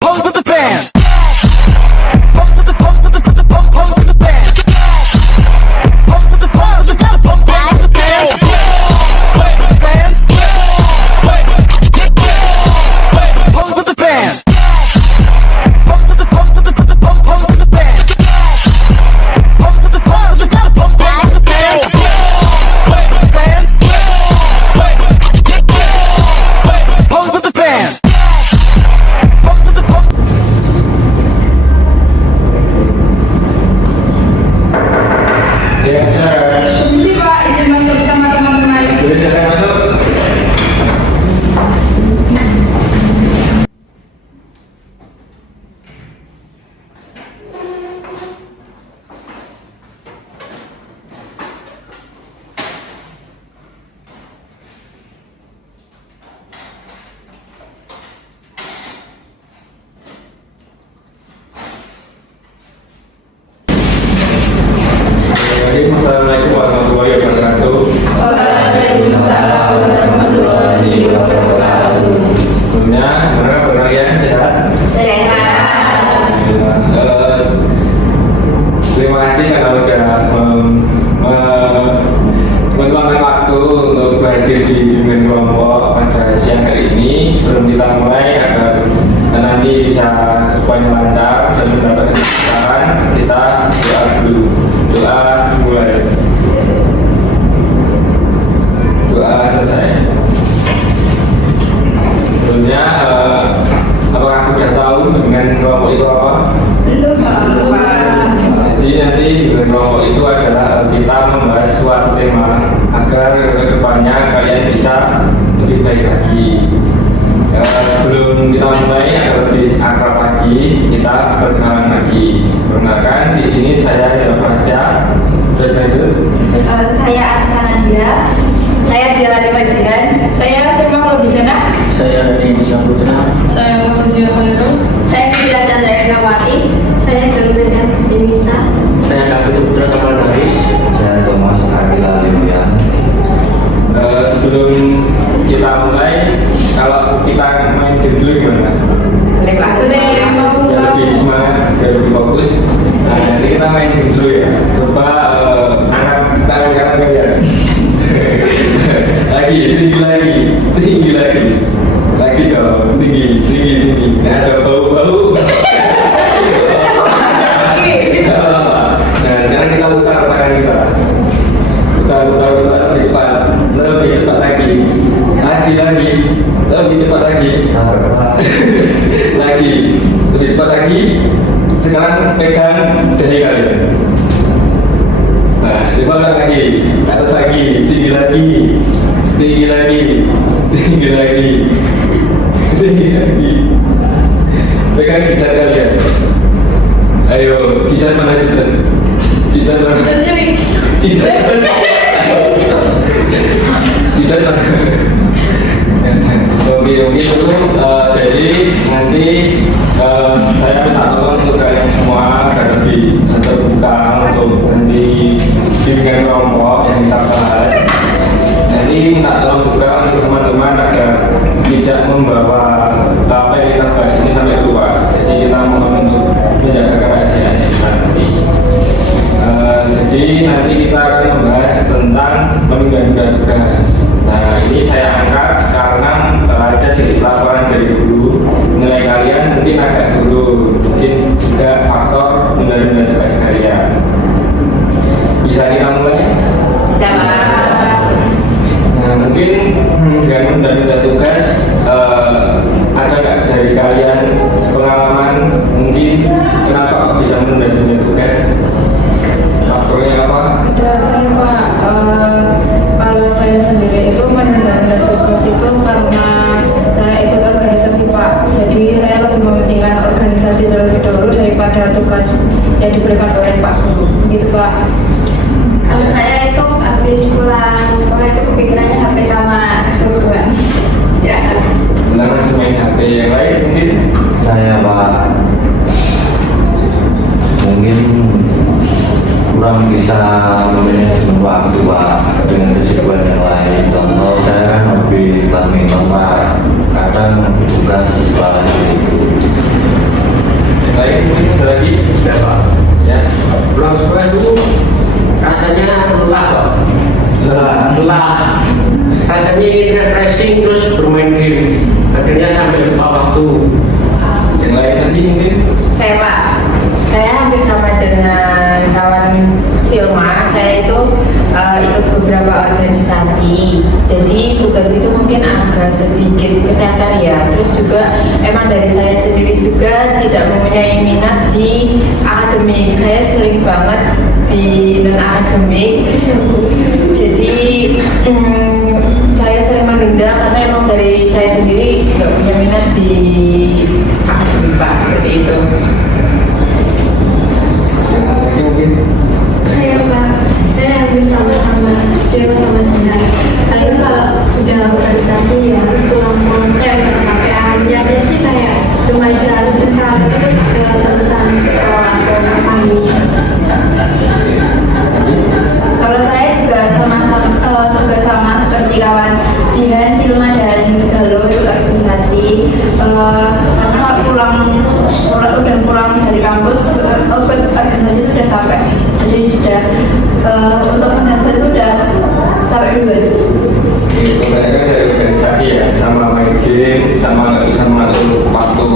Pose with the fans. Pose with the pose with the pose with the fans. Pose with the pose with the pose with the fans. Fans. Pose with the fans. Pose with the pose with the pose with the fans. Pose with the pose with the pose with the fans. Fans. Pose with the fans. Pose with the pose. Permisi Pak, izin masuk bersama teman-teman. Assalamualaikum warahmatullahi wabarakatuh. Waalaikumsalam warahmatullahi wabarakatuh. Sebelumnya, gimana kalian sehat? Sehat. Terima kasih karena udah meluangkan waktu untuk hadir di bimbingan kelompok pada siang hari ini. Sebelum kita mulai agar nanti bisa semuanya lancar dan mendapat kesempatan, kita doa dulu. Doa mulai. Doa selesai. Sebelumnya, apakah sudah tahu dengan kelompok itu apa? Belum Pak. Jadi nanti dengan kelompok itu adalah kita membahas suatu tema agar kedepannya kalian bisa lebih baik lagi. Sebelum kita mulai agar lebih akrab lagi, kita perkenalan lagi. Perkenalkan, di sini saya Indonesia. Saya Aksana Dia. Saya Dia Wajihan. Saya Sirma Lobijana. Saya dari Indonesia Putra. Saya Muhammad Khairul. Saya Bila Chandra Ernawati. Saya Jurubeda Denisa. Saya David Putra Kamal Haris. Saya Thomas Akila Limpian. Sebelum kita mulai, kalau kita main game dulu gimana? Biar lebih semangat, biar lebih fokus. Nah, nanti kita main game dulu ya. Coba angkat tangan kanan kalian. Lagi, tinggi lagi. Lagi dong, tinggi. Nah, ada bau-bau. Nah, sekarang kita putar tangan kita. Putar lebih cepat lagi. Lebih cepat lagi. Lagi, lebih cepat lagi. Sekarang pegang dahi kalian. Nah, coba ulang lagi, ke atas lagi, tinggi lagi. Pegang jidat kalian. Ayo, jidat mana? Jidat mana? Oke, mungkin itu jadi nanti saya minta tolong untuk kalian semua agar lebih terbuka untuk nanti bimbingan kelompok yang kita bahas. Nanti minta tolong juga untuk teman-teman agar tidak membawa apa yang kita bahas ini sampai keluar. Jadi kita mohon untuk menjaga kerahasiaan nanti. Jadi nanti kita akan membahas tentang menunda tugas. Nah, ini saya angkat karena ada sedikit laporan dari guru. Nilai kalian mungkin agak turun, mungkin juga faktor menunda tugas kalian. Bisa kita mulai? Bisa Pak. Nah, mungkin dengan menunda tugas ada nggak dari kalian pengalaman mungkin kenapa kok bisa menunda tugas? Faktornya apa? Ada saya Pak. Kalau saya sendiri itu menunda tugas itu karena saya ikut organisasi Pak. Jadi saya lebih mementingkan organisasi terlebih dahulu daripada tugas yang diberikan oleh Pak Guru. Gitu Pak. Kalau saya itu habis pulang sekolah itu kepikirannya HP sama keseruan. Ya. Benar masih main HP yang lain mungkin? Saya Pak, mungkin kurang bisa memanajemen waktu Pak dengan kesibukan yang lain. Contoh saya kan hobi badminton Pak, kadang tugas sekolah itu yang lain tadi mungkin? Saya Pak, saya hampir sama dengan kawan Silma. Saya itu ikut beberapa organisasi. Jadi tugas itu mungkin agak sedikit keteter ya. Terus juga emang dari saya sendiri juga tidak mempunyai minat di akademik. Saya sering banget di non akademik. Jadi saya sering menunda karena emang dari saya sendiri nggak punya minat di akademik Pak, seperti itu. Mungkin Saya Pak, saya habis sama-sama Dewa sama Sina. Lalu kalau udah organisasi ya pulang-pulang kecapean. Ya sih kayak cuma istirahat sebentar terus ke terusan sekolah atau main. Kalau saya juga sama seperti kawan Jihan, Silma dan Galo itu organisasi. Karena udah pulang dari kampus ikut organisasi itu udah capek. Jadi sudah untuk mencapai itu udah capek duluan. kebanyakan dari organisasi ya, sama main game, sama nggak bisa mengatur waktu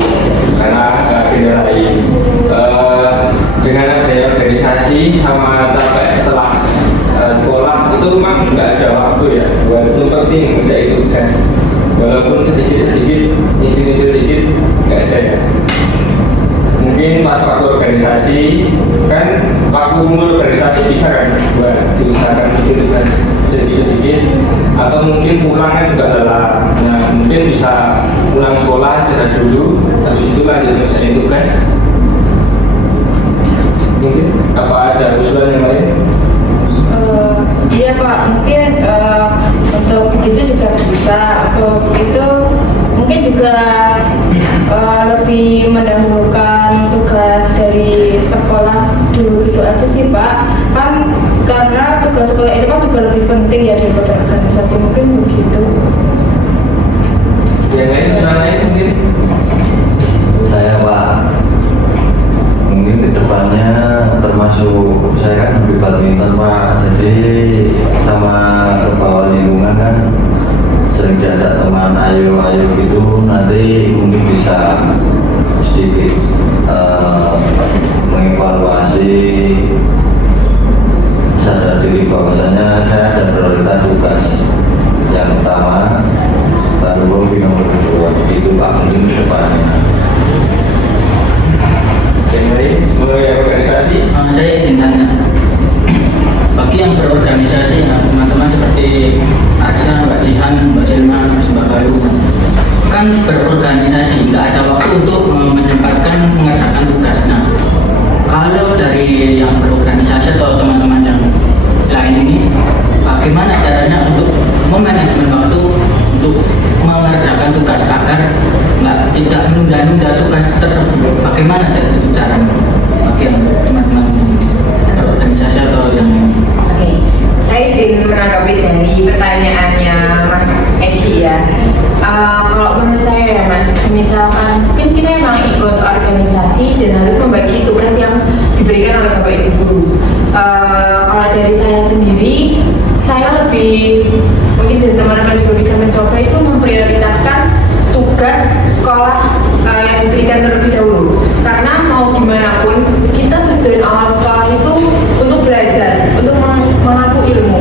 karena agenda lain. Dengan adanya organisasi sama capek setelah sekolah itu memang nggak ada waktu ya buat penting menjadi tugas, walaupun sedikit-sedikit, nyicil-nyicil sedikit nggak ada ya. Mungkin pas waktu organisasi kan waktu organisasi bisa kan buat diusahakan tugas sedikit-sedikit, atau mungkin pulangnya juga lelah. Nah mungkin bisa pulang sekolah istirahat dulu, habis itu lanjut menyelesaikan tugas. Mungkin apa ada usulan yang lain? Iya Pak, mungkin untuk itu juga bisa. Untuk itu mungkin juga lebih mendahulukan tugas dari sekolah dulu gitu aja sih Pak. Kan karena tugas sekolah itu kan juga lebih penting ya daripada organisasi, mungkin begitu. Yang lain, usulan lain mungkin? Saya Pak, mungkin kedepannya termasuk saya kan hobi badminton Pak, jadi sama ke bawah lingkungan kan sering diajak teman ayo gitu, nanti mungkin bisa sedikit mengevaluasi, sadar diri bahwasanya saya ada prioritas tugas yang utama, baru hobi nomor kedua. Itu Pak mungkin kedepannya. Yang lain mengenai organisasi? Saya izin tanya, bagi yang berorganisasi ya, teman-teman seperti Arsya, Mbak Jihan, Mbak Jelma, Mbak Bayu, kan berorganisasi nggak ada waktu untuk menyempatkan mengerjakan tugas. Nah, kalau dari yang berorganisasi atau teman-teman yang lain ini, bagaimana caranya untuk memanajemen waktu untuk mengerjakan tugas agar tidak menunda-nunda tugas tersebut? Bagaimana caranya bagi yang teman-teman berorganisasi atau yang Oke, saya izin menanggapi dari pertanyaannya Mas Egi ya. Kalau menurut saya ya Mas, misalkan mungkin kita emang ikut organisasi dan harus membagi tugas yang diberikan oleh Bapak Ibu Guru. Kalau dari saya sendiri, saya lebih mungkin dari teman-teman juga bisa mencoba itu memprioritaskan tugas sekolah yang diberikan terlebih dahulu. Karena mau gimana pun kita tujuan awal sekolah itu untuk belajar, untuk mengaku ilmu.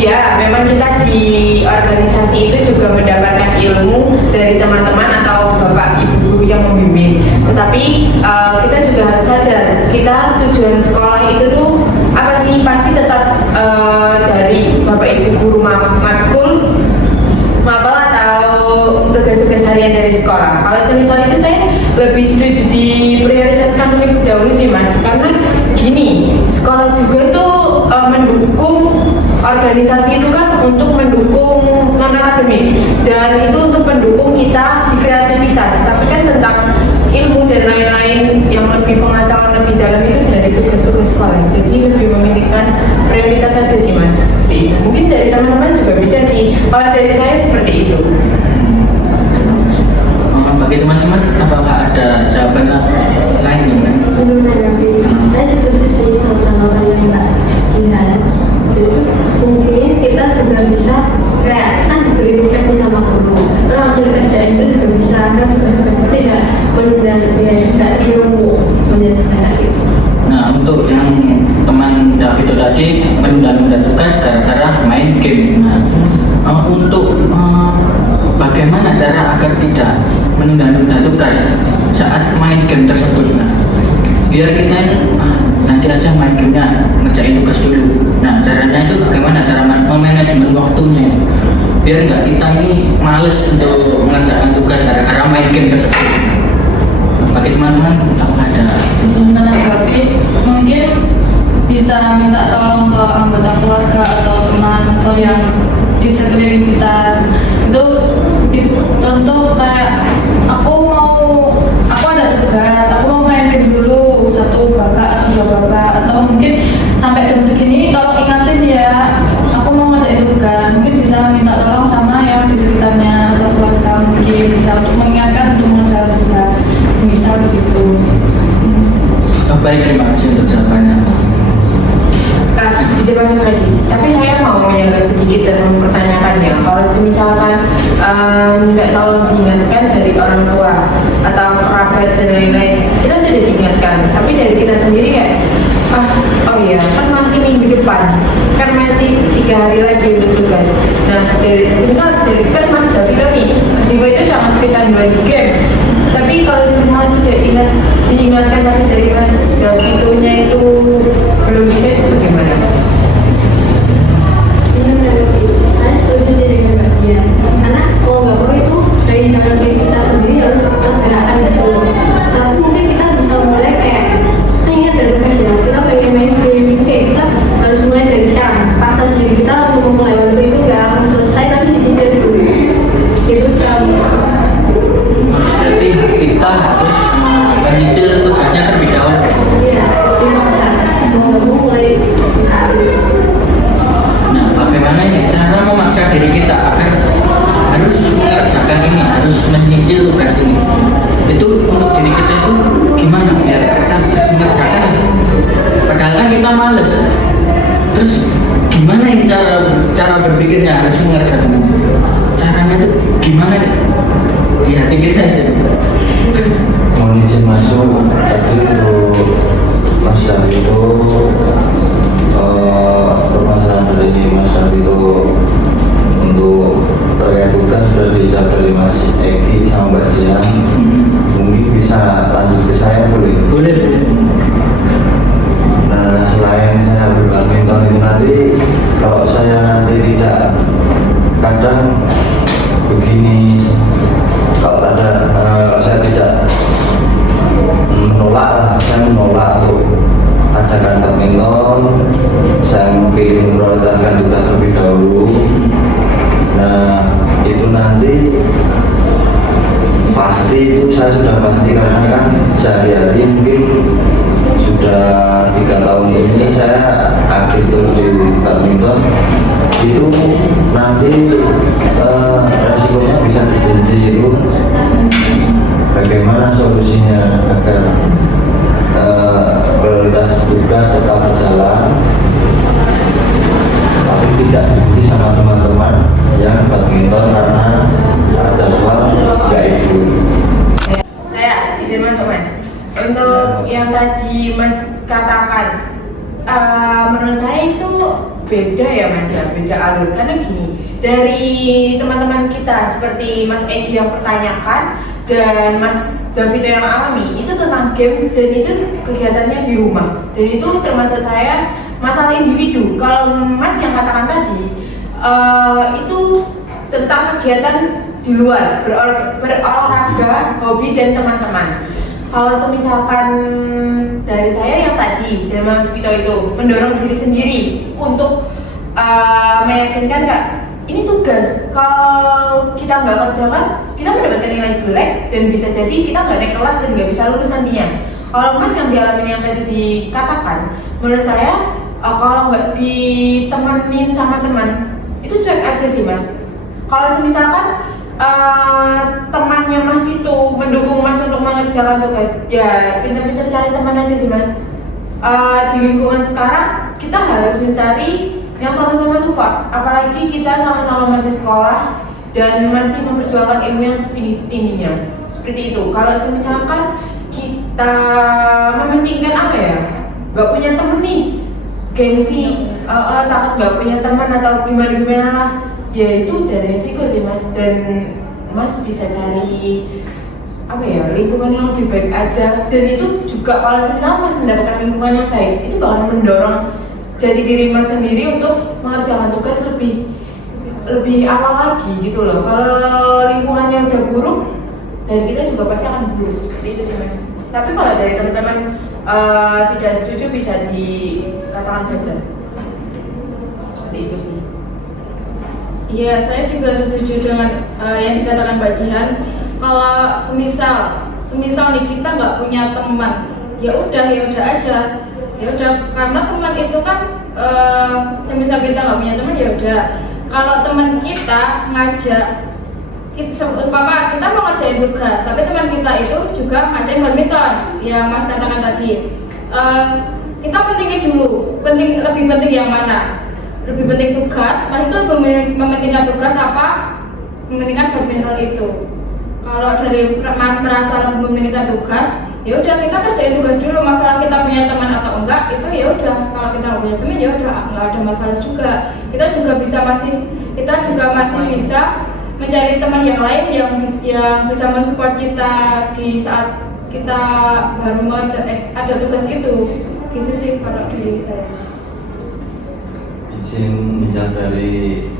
Ya, memang kita di organisasi itu juga mendapatkan ilmu dari teman-teman atau bapak ibu guru yang membimbing. Tetapi kita juga harus sadar, kita tujuan sekolah itu tuh apa sih? Pasti tetap dari bapak ibu guru matkul, mapel atau tugas-tugas harian dari sekolah. Kalau semisal itu saya lebih setuju diprioritaskan terlebih dahulu sih Mas, karena gini, sekolah juga itu mendukung organisasi itu kan untuk mendukung non akademik dan itu untuk mendukung kita di kreativitas. Tapi kan tentang ilmu dan lain-lain yang lebih pengetahuan lebih dalam itu dari tugas-tugas sekolah. Jadi lebih memikirkan prioritas saja sih Mas. Seperti itu. Mungkin dari teman-teman juga bisa sih. Kalau dari saya seperti itu. bagi teman-teman apakah ada jawaban lain yang Sebelum menanggapi, saya setuju sih sama yang Mbak Jihan. Jadi mungkin kita juga bisa kayak kan diberi tugas sama guru. Kalau ambil kerjaan itu juga bisa kan juga tidak menunda tidak menunda-nunda tugas saat main game tersebut. Nah, biar kita nanti aja main gamenya ngerjain tugas dulu. Nah, caranya itu bagaimana cara memanajemen waktunya biar nggak kita ini males untuk mengerjakan tugas gara-gara main game tersebut. Bagi teman-teman apa ada Menanggapi mungkin bisa minta tolong ke anggota keluarga atau teman atau yang di sekeliling kita. Itu contoh kayak aku ada tugas, aku mau main game dulu 1 babak atau 2 babak, atau mungkin sampai jam segini tolong ingatin ya, aku mau ngerjain tugas. Mungkin bisa minta tolong sama yang di sekitarnya atau keluarga, mungkin bisa untuk mengingatkan untuk mengerjakan tugas, misal begitu. baik. Terima kasih untuk jawabannya. Bisa masuk lagi. Tapi saya mau menyanggah sedikit dan mempertanyakan ya, kalau misalkan minta tolong diingatkan dari orang tua atau kerabat dan lain-lain, kita sudah diingatkan, tapi dari kita sendiri kayak oh iya kan masih minggu depan, kan masih 3 hari lagi untuk tugas. Nah dari kan Mas Davila nih, Mas Diva itu sangat kecanduan game. Tapi kalau misalnya sudah diingatkan tapi dari Mas Davitonya itu belum bisa, itu bagaimana? Saya setuju sih dengan Mbak Dian, karena mau nggak mau itu dari dalam diri kita sendiri harus tergerakkan gitu. Tapi mungkin kita bisa mulai kayak ingat dari ya, kita pengen main game itu kayak kita harus mulai dari sekarang. Paksa diri kita untuk memulai, walaupun itu nggak akan selesai tapi dicicil dulu. Itu Berarti kita harus menyicil tugasnya terlebih dahulu. iya, dipaksa mau nggak mau mulai saat itu. Nah, bagaimana ini cara memaksa diri kita agar harus mengerjakan ini, harus menyicil tugas ini? Itu untuk diri kita itu gimana biar kita harus mengerjakan ini? Padahal kan kita males. Terus gimana ini cara berpikirnya harus mengerjakan ini? Caranya itu gimana di hati kita itu? Mohon izin masuk tadi untuk Mas Davito, permasalahan dari Mas Davito untuk terkait tugas sudah dijawab dari Mas Egi sama Mbak Jian. Mungkin bisa lanjut ke saya boleh? Boleh. Nah, selain saya berbadminton itu nanti, kalau saya nanti tidak, kadang begini, kalau saya tidak saya menolak untuk ajakan badminton, saya mungkin prioritaskan tugas lebih dahulu. Nah, itu nanti pasti itu saya sudah pasti, karena kan sehari-hari mungkin sudah 3 tahun ini saya aktif terus di badminton, itu nanti resikonya bisa dibenci. Itu bagaimana solusinya agar prioritas tugas tetap berjalan tapi tidak dibenci sama teman-teman yang badminton karena saat jadwal nggak ikut. Saya izin masuk Mas. Untuk yang tadi Mas katakan, menurut saya itu beda ya Mas ya, beda alur. Karena gini, dari teman-teman kita seperti Mas Egi yang pertanyakan dan Mas Davito yang alami, itu tentang game dan itu kegiatannya di rumah. Dan itu termasuk saya masalah individu. Kalau Mas yang katakan tadi, itu tentang kegiatan di luar, berolahraga, hobi dan teman-teman. Kalau misalkan dari saya yang tadi dan Mas Vito itu mendorong diri sendiri untuk meyakinkan nggak ini tugas, kalau kita nggak kerjakan kita mendapatkan nilai jelek dan bisa jadi kita nggak naik kelas dan nggak bisa lulus nantinya. Kalau Mas yang dialami yang tadi dikatakan, menurut saya kalau nggak ditemenin sama teman itu cuek aja sih Mas. Kalau misalkan temannya Mas itu mendukung Mas untuk mengerjakan tugas, ya pintar-pintar cari teman aja sih Mas. Di lingkungan sekarang kita harus mencari yang sama-sama support, apalagi kita sama-sama masih sekolah dan masih memperjuangkan ilmu yang setinggi-tingginya. Seperti itu. Kalau misalkan kita mementingkan apa ya, nggak punya temen nih, gengsi, takut nggak punya teman atau gimana lah, ya itu dari resiko sih Mas. Dan Mas bisa cari apa ya, lingkungan yang lebih baik aja. Dan itu juga kalau misalnya Mas mendapatkan lingkungan yang baik, itu bakal mendorong jati diri Mas sendiri untuk mengerjakan tugas lebih awal lagi gitu loh. Kalau lingkungannya udah buruk, dan kita juga pasti akan buruk, seperti itu sih Mas. Tapi kalau dari teman-teman tidak setuju, bisa dikatakan saja. Seperti itu sih. Iya, saya juga setuju dengan yang dikatakan Mbak Jihan. Kalau semisal nih kita nggak punya teman, ya udah aja, ya udah, karena teman itu kan semisal kita nggak punya teman, ya udah. Kalau teman kita ngajak, umpama kita mau ngerjain tugas, tapi teman kita itu juga ngajakin badminton, yang Mas katakan tadi. Kita pentingin dulu, lebih penting yang mana? Lebih penting tugas, Mas itu mementingkan tugas apa? Mementingkan badminton itu. Kalau dari Mas merasa lebih mementingkan tugas, ya udah kita kerjain tugas dulu. Masalah kita punya teman atau enggak, itu ya udah. Kalau kita nggak punya teman, ya udah nggak ada masalah juga. Kita juga masih bisa mencari teman yang lain yang bisa mensupport kita di saat kita baru ada tugas itu. Gitu sih kalau dari saya. Izin menjawab dari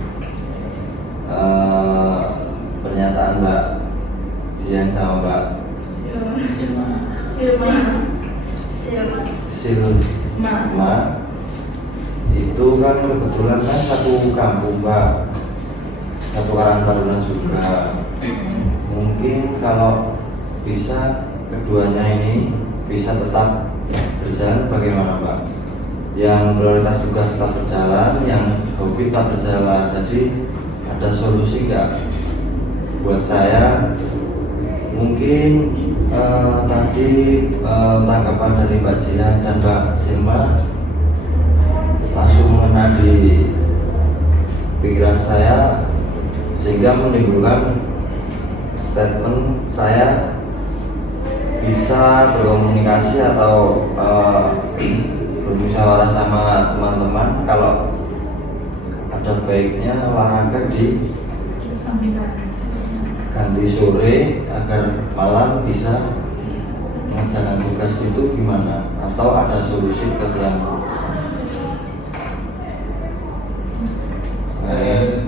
pernyataan Mbak Jihan sama Mbak Silma. Itu kan kebetulan kan satu kampung Mbak, satu Karang Taruna juga. Mungkin kalau bisa keduanya ini bisa tetap berjalan, bagaimana Mbak? Yang prioritas tugas tetap berjalan, yang hobi tetap berjalan. Jadi ada solusi nggak? Buat saya mungkin tadi tanggapan dari Mbak Jihan dan Mbak Silma langsung mengena di pikiran saya, sehingga menimbulkan statement saya bisa berkomunikasi atau bermusyawarah sama teman-teman kalau ada baiknya olahraga di ganti sore agar malam bisa mengerjakan tugas itu, gimana? Atau ada solusi yang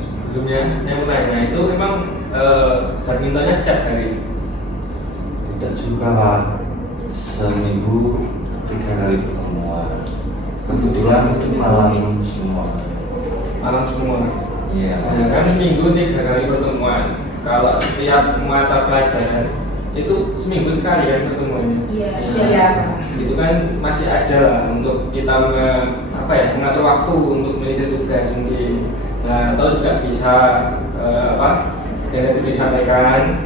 sebelumnya saya mau tanya, itu memang badmintonnya setiap hari? Tidak juga Pak, seminggu 3 kali pertemuan. Kebetulan itu malam semua. Malam semua? Iya. Ya kan minggu 3 kali pertemuan. Kalau setiap mata pelajaran itu seminggu sekali kan pertemuannya? Iya. Itu kan masih ada lah untuk kita mengatur waktu untuk menyelesaikan tugas mungkin. Nah, atau juga bisa yang tadi disampaikan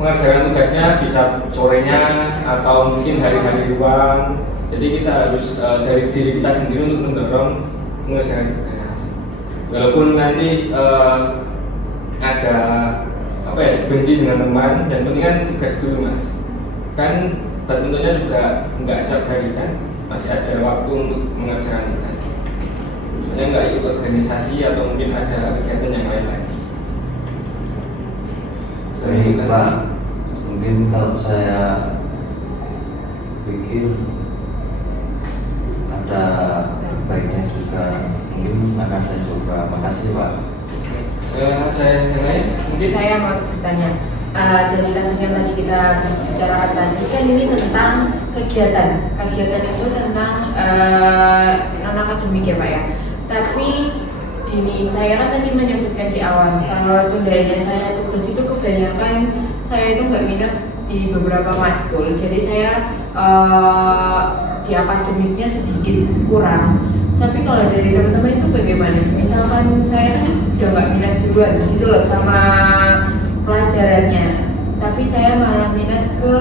mengerjakan tugasnya bisa sorenya atau mungkin hari-hari luang. Jadi kita harus dari diri kita sendiri untuk mendorong mengerjakan tugas. Walaupun nanti ada benci dengan teman, dan penting kan tugas dulu Mas. Kan badmintonnya juga nggak setiap hari kan, masih ada waktu untuk mengerjakan tugas. Soalnya nggak ikut organisasi atau mungkin ada kegiatan yang lain lagi. Baik Pak, mungkin kalau saya pikir ada baiknya juga, mungkin akan saya coba. Makasih Pak. Saya yang lain mungkin. Saya mau bertanya, dari kasus yang tadi kita bicarakan tadi kan ini tentang kegiatan itu tentang non akademik ya Pak ya. Tapi saya kan tadi menyebutkan di awal kalau tundanya saya tugas itu kebanyakan saya itu nggak minat di beberapa matkul, jadi saya di akademiknya sedikit kurang. Tapi kalau dari teman-teman itu bagaimana? Misalkan saya kan udah nggak minat duluan gitu loh sama pelajarannya, tapi saya malah minat ke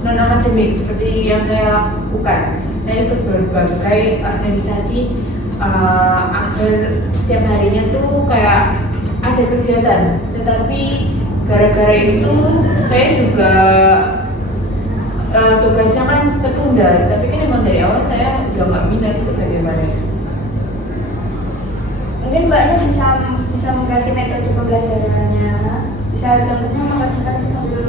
non akademik seperti yang saya lakukan. Saya ikut berbagai organisasi agar setiap harinya tuh kayak ada kegiatan. Tetapi gara-gara itu saya juga tugasnya kan tertunda. Tapi kan emang dari awal saya udah nggak minat, itu bagaimana? Mungkin mbaknya bisa mengganti metode pembelajarannya, bisa contohnya mengerjakan itu sambil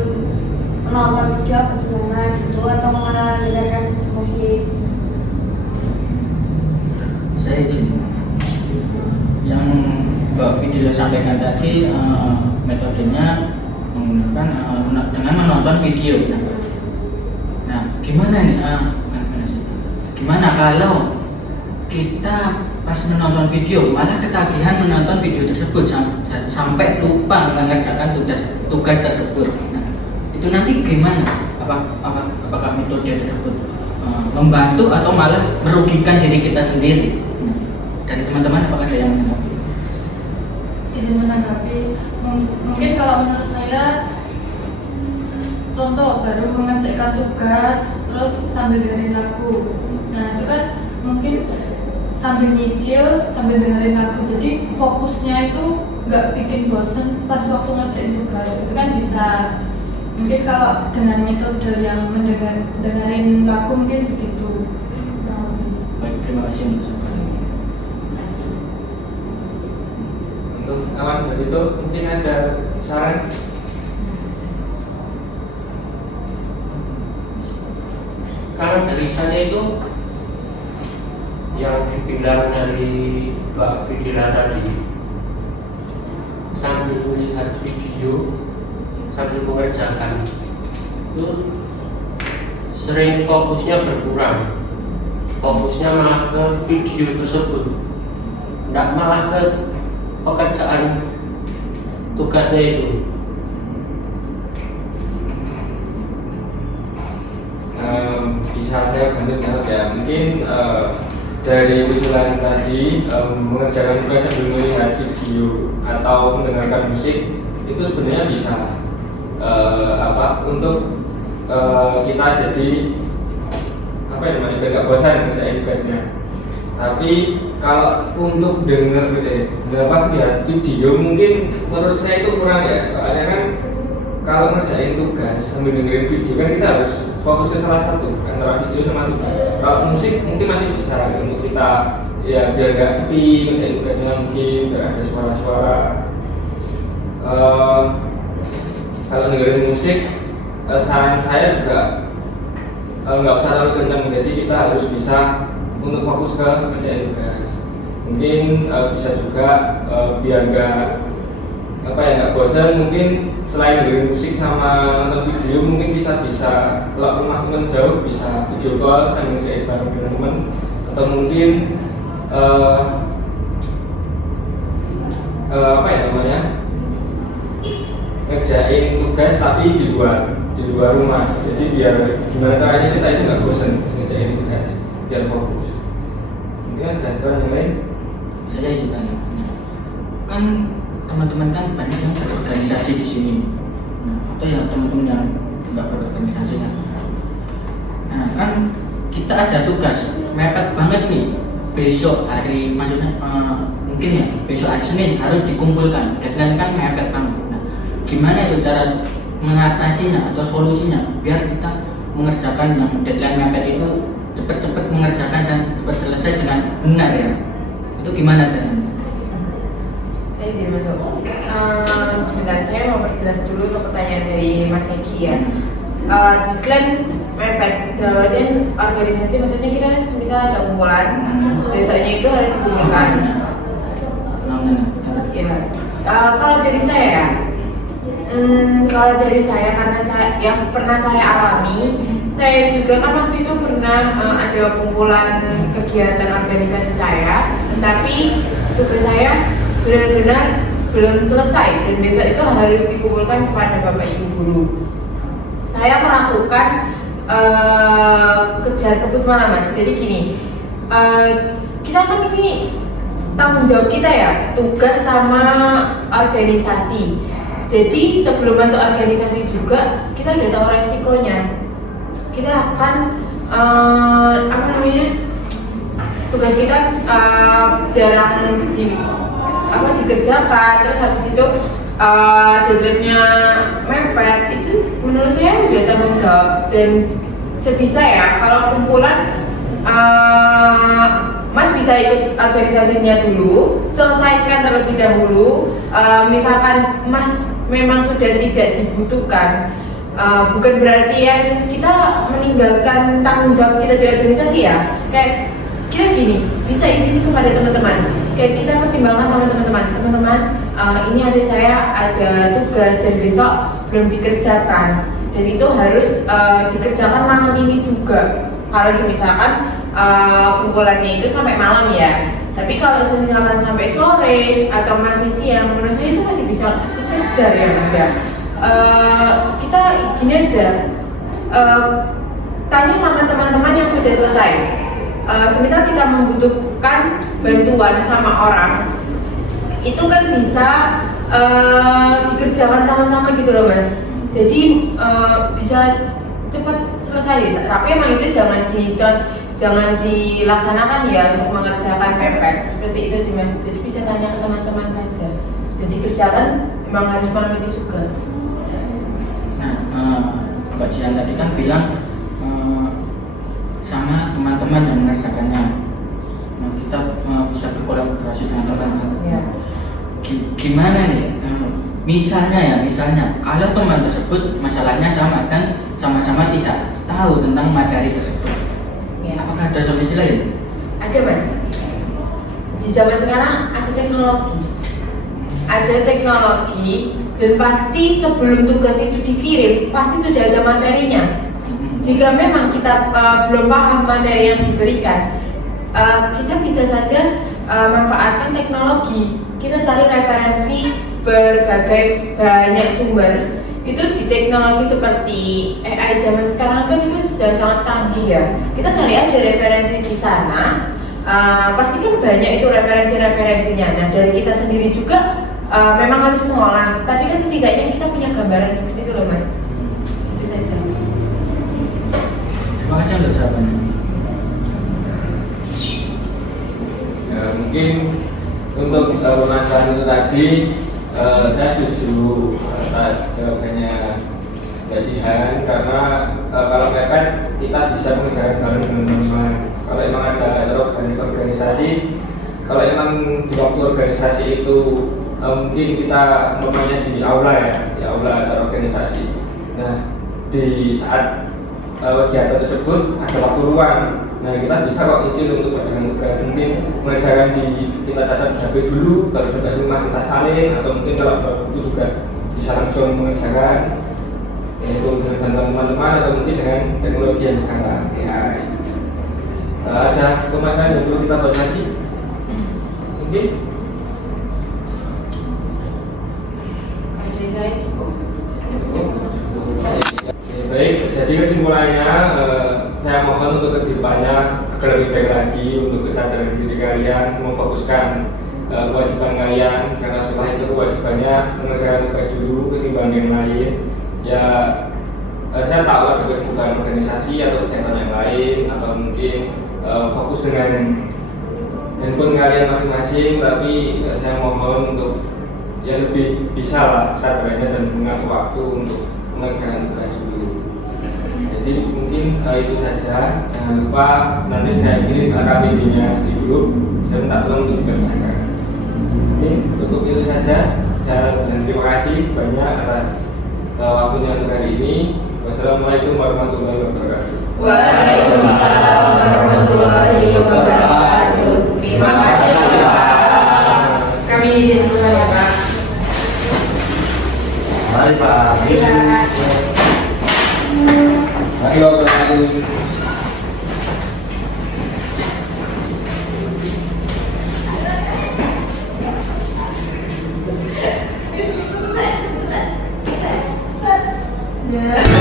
menonton video apa gimana gitu, atau mendengarkan musik. Saya izin. Yang Mbak Video sampaikan tadi metodenya menggunakan dengan menonton video. Nah, gimana nih? Gimana kalau kita pas menonton video malah ketagihan menonton video tersebut sampai lupa mengerjakan tugas tersebut? Nah, itu nanti gimana? Apakah metode tersebut membantu atau malah merugikan diri kita sendiri? Dari teman-teman apakah ada yang menanggapi? Izin menanggapi, mungkin kalau menurut saya, contoh baru mengerjakan tugas terus sambil dengerin lagu. Nah itu kan mungkin sambil nyicil, sambil dengerin lagu, jadi fokusnya itu nggak bikin bosen pas waktu ngerjain tugas. Itu kan bisa, mungkin kalau dengan metode yang dengerin lagu mungkin begitu. Baik, terima kasih untuk Untuk aman begitu mungkin ada saran. Kalau dari saya itu yang dibilang dari Mbak Fidila tadi, sambil melihat video sambil mengerjakan itu sering fokusnya berkurang, fokusnya malah ke video tersebut, tidak malah ke pekerjaan tugasnya itu. Bisa saya bantu jawab ya. Mungkin dari usulan tadi mengerjakan tugas sambil melihat video atau mendengarkan musik itu sebenarnya bisa untuk kita jadi apa ya namanya, biar nggak bosan mengerjakan tugasnya. Tapi kalau untuk lihat video mungkin menurut saya itu kurang ya, soalnya kan kalau ngerjain tugas sambil dengerin video kan kita harus fokus ke salah satu antara video sama tugas. Kalau musik mungkin masih bisa untuk kita ya biar nggak sepi ngerjain tugasnya, mungkin biar ada suara-suara. Kalau dengerin musik saran saya juga nggak usah terlalu kencang, jadi kita harus bisa untuk fokus ke ngerjain tugas. Mungkin bisa juga biar nggak bosan, mungkin selain dengerin musik sama nonton video, mungkin kita bisa kalau rumah teman jauh bisa video call sambil ngerjain bareng dengan teman, atau mungkin ngerjain tugas tapi di luar rumah. Jadi biar gimana caranya kita itu nggak bosan ngerjain tugas, biar fokus. Mungkin ada saran yang lain? Saya juga kan teman-teman kan banyak yang berorganisasi di sini, atau ya teman-teman yang nggak berorganisasi kan. Nah kan kita ada tugas mepet banget nih besok hari, maksudnya mungkin ya besok hari Senin harus dikumpulkan, deadline kan mepet banget. Nah, gimana itu cara mengatasinya atau solusinya biar kita mengerjakan yang deadline mepet itu cepat-cepat mengerjakan dan cepat selesai dengan benar ya? Itu gimana caranya? Saya izin masuk. Sebentar, saya mau perjelas dulu ke pertanyaan dari Mas Egi ya. Deadline mepet, dalam artian organisasi maksudnya kita bisa ada kumpulan, besoknya itu harus dikumpulkan. Ya. Kalau dari saya, karena yang pernah saya alami, saya juga kan waktu itu pernah ada kumpulan kegiatan organisasi saya, tapi tugas saya benar-benar belum selesai dan besok itu harus dikumpulkan kepada Bapak Ibu guru. Saya melakukan kejar kebut malam Mas. Jadi gini, kita kan ini tanggung jawab kita ya, tugas sama organisasi. Jadi sebelum masuk organisasi juga kita udah tahu resikonya. Kita akan tugas kita jarang dikerjakan, terus habis itu deadline-nya mepet. Itu menurut saya udah tanggung jawab, dan sebisa ya kalau kumpulan Mas bisa ikut organisasinya dulu, selesaikan terlebih dahulu. Misalkan Mas memang sudah tidak dibutuhkan, bukan berarti ya kita meninggalkan tanggung jawab kita di organisasi ya. Kayak kita gini, bisa izin kepada teman-teman. Kayak kita pertimbangkan sama teman-teman, ini ada saya ada tugas dan besok belum dikerjakan, dan itu harus dikerjakan malam ini juga. Kalau misalkan kumpulannya itu sampai malam ya, tapi kalau misalkan sampai sore atau masih siang, menurut saya itu masih bisa kekejar ya Mas ya. Kita gini aja, tanya sama teman-teman yang sudah selesai. Semisal kita membutuhkan bantuan sama orang, itu kan bisa dikerjakan sama-sama gitu loh Mas. Jadi bisa cepat selesai. Tapi emang itu jangan dilaksanakan ya untuk mengerjakan pepet seperti itu sih Mas. Jadi bisa tanya ke teman-teman saja dan dikerjakan memang harus malam itu juga. Nah, Mbak Jihan tadi kan bilang sama teman-teman yang mengerjakannya. Nah, kita bisa berkolaborasi dengan teman-teman. Ya. Gimana nih? Misalnya kalau teman tersebut masalahnya sama dan sama-sama tidak tahu tentang materi tersebut, Ya. apakah ada solusi lain? Ada Mas. Di zaman sekarang ada teknologi dan pasti sebelum tugas itu dikirim pasti sudah ada materinya. Jika memang kita belum paham materi yang diberikan, kita bisa saja manfaatkan teknologi. Kita cari referensi berbagai banyak sumber. Itu di teknologi seperti AI zaman sekarang kan itu sudah sangat canggih ya. Kita cari aja referensi di sana. Pasti kan banyak itu referensinya. Nah dari kita sendiri juga memang harus mengolah. Tapi kan setidaknya kita punya gambaran seperti itu loh Mas. Itu saja. Terima kasih untuk jawabannya. Ya, mungkin untuk permasalahan itu tadi saya setuju atas jawabannya Mbak Jihan, karena kalau mepet kita bisa mengerjakan bareng dengan teman-teman. Kalau emang ada acara organisasi, kalau emang di waktu organisasi itu mungkin kita mempunyai di aula ya, di aula acara organisasi. Nah di saat kegiatan tersebut ada waktu luang. Nah kita bisa kok izin untuk mengerjakan tugas, mungkin mengerjakan kita catat di HP dulu, baru sampai rumah kita salin, atau mungkin kalau itu juga bisa langsung mengerjakan, yaitu dengan bantuan teman-teman atau mungkin dengan teknologi yang sekarang AI. Ada pemasaran yang perlu kita bahas lagi? Mungkin? Dari saya cukup. Baik, jadi kesimpulannya saya mohon untuk kedepannya agar lebih baik lagi untuk kesadaran diri kalian, memfokuskan kewajiban kalian, karena setelah itu kewajibannya mengerjakan tugas dulu ketimbang yang lain. Ya, saya tahu ada kesibukan organisasi atau kegiatan yang lain, atau mungkin fokus dengan handphone kalian masing-masing, tapi saya mohon untuk ya lebih bisa lah sadarnya dan mengatur waktu untuk mengerjakan tugas dulu. Jadi mungkin itu saja. Jangan lupa nanti saya kirim AKBD-nya di grup. Saya minta tolong untuk dikerjakan. Oke, cukup itu saja. Saya dan terima kasih banyak atas waktunya untuk hari ini. Wassalamualaikum warahmatullahi wabarakatuh. Waalaikumsalam warahmatullahi wabarakatuh. Terima kasih Pak. Kami izin dulu ya Pak. Mari Pak. Ayo, Yeah.